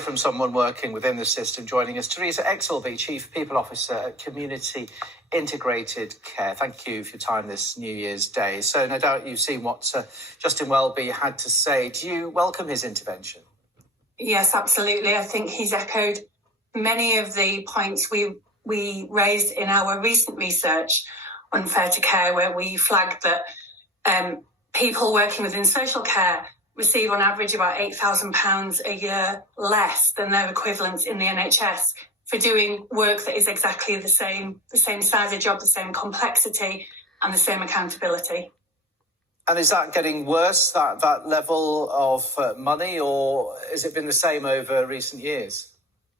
From someone working within the system, joining us, Teresa Exelby, Chief People Officer at Community Integrated Care. Thank you for your time this New Year's Day. So no doubt you've seen what Justin Welby had to say. Do you welcome his intervention? Yes, absolutely. I think he's echoed many of the points we raised in our recent research on Fair to Care, where we flagged that people working within social care receive on average about £8,000 a year less than their equivalents in the NHS for doing work that is exactly the same size of job, the same complexity and the same accountability. And is that getting worse, that level of money, or has it been the same over recent years?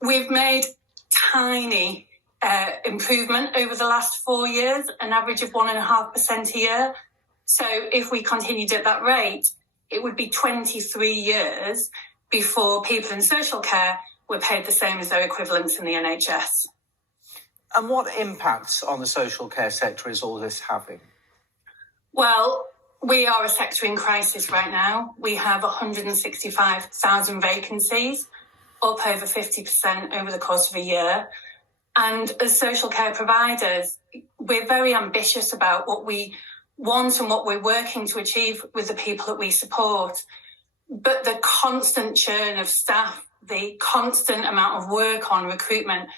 We've made tiny improvement over the last 4 years, an average of 1.5% a year. So if we continued at that rate, it would be 23 years before people in social care were paid the same as their equivalents in the NHS. And what impact on the social care sector is all this having? Well, we are a sector in crisis right now. We have 165,000 vacancies, up over 50% over the course of a year. And as social care providers, we're very ambitious about what we want and what we're working to achieve with the people that we support. But the constant churn of staff, the constant amount of work on recruitment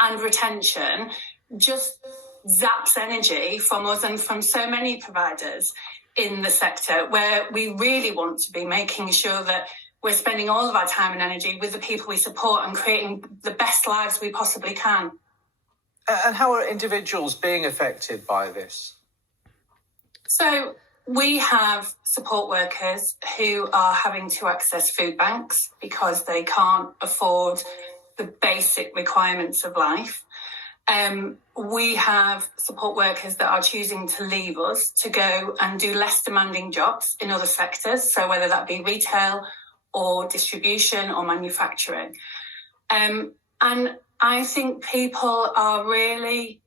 and retention just zaps energy from us and from so many providers in the sector, where we really want to be making sure that we're spending all of our time and energy with the people we support and creating the best lives we possibly can. And how are individuals being affected by this? So we have support workers who are having to access food banks because they can't afford the basic requirements of life. We have support workers that are choosing to leave us to go and do less demanding jobs in other sectors, so whether that be retail or distribution or manufacturing. And I think people are really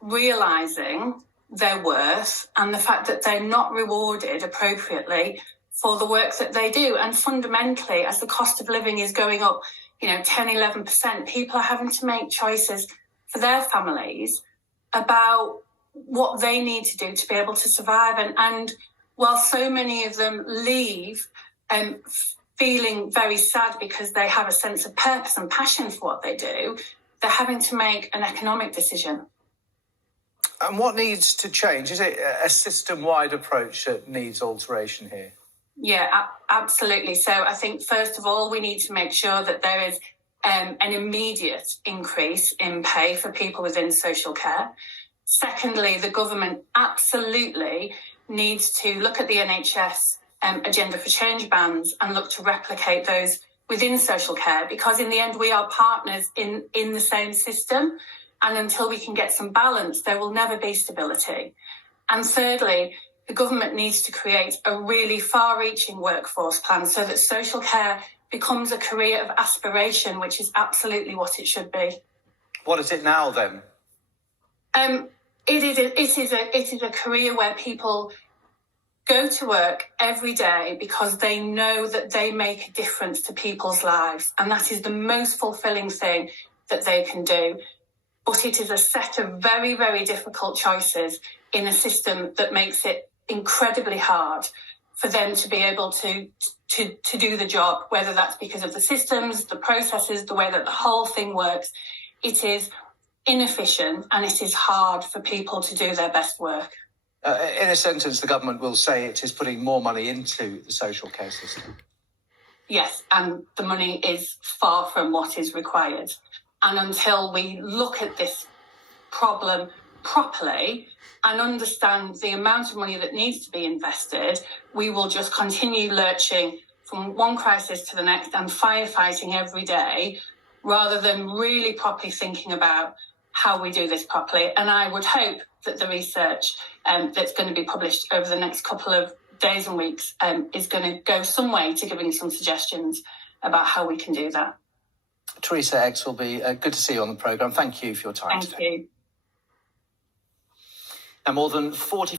realising their worth and the fact that they're not rewarded appropriately for the work that they do. And fundamentally, as the cost of living is going up, 10, 11%, people are having to make choices for their families about what they need to do to be able to survive. And while so many of them leave feeling very sad because they have a sense of purpose and passion for what they do, they're having to make an economic decision. And what needs to change? Is it a system-wide approach that needs alteration here? Yeah, absolutely. So I think, first of all, we need to make sure that there is an immediate increase in pay for people within social care. Secondly, the government absolutely needs to look at the NHS agenda for change bands and look to replicate those within social care, because in the end we are partners in the same system, and until we can get some balance there will never be stability. And thirdly, the government needs to create a really far-reaching workforce plan so that social care becomes a career of aspiration, which is absolutely what it should be. What is it now then? It is a career where people go to work every day because they know that they make a difference to people's lives, and that is the most fulfilling thing that they can do. But it is a set of very, very difficult choices in a system that makes it incredibly hard for them to be able to do the job, whether that's because of the systems, the processes, the way that the whole thing works. It is inefficient and it is hard for people to do their best work. In a sentence, the government will say it is putting more money into the social care system. Yes, and the money is far from what is required. And until we look at this problem properly and understand the amount of money that needs to be invested, we will just continue lurching from one crisis to the next and firefighting every day, rather than really properly thinking about how we do this properly. And I would hope that the research that's going to be published over the next couple of days and weeks is going to go some way to giving some suggestions about how we can do that. Teresa Exelby, good to see you on the programme. Thank you for your time today. Thank you. Now, more than 40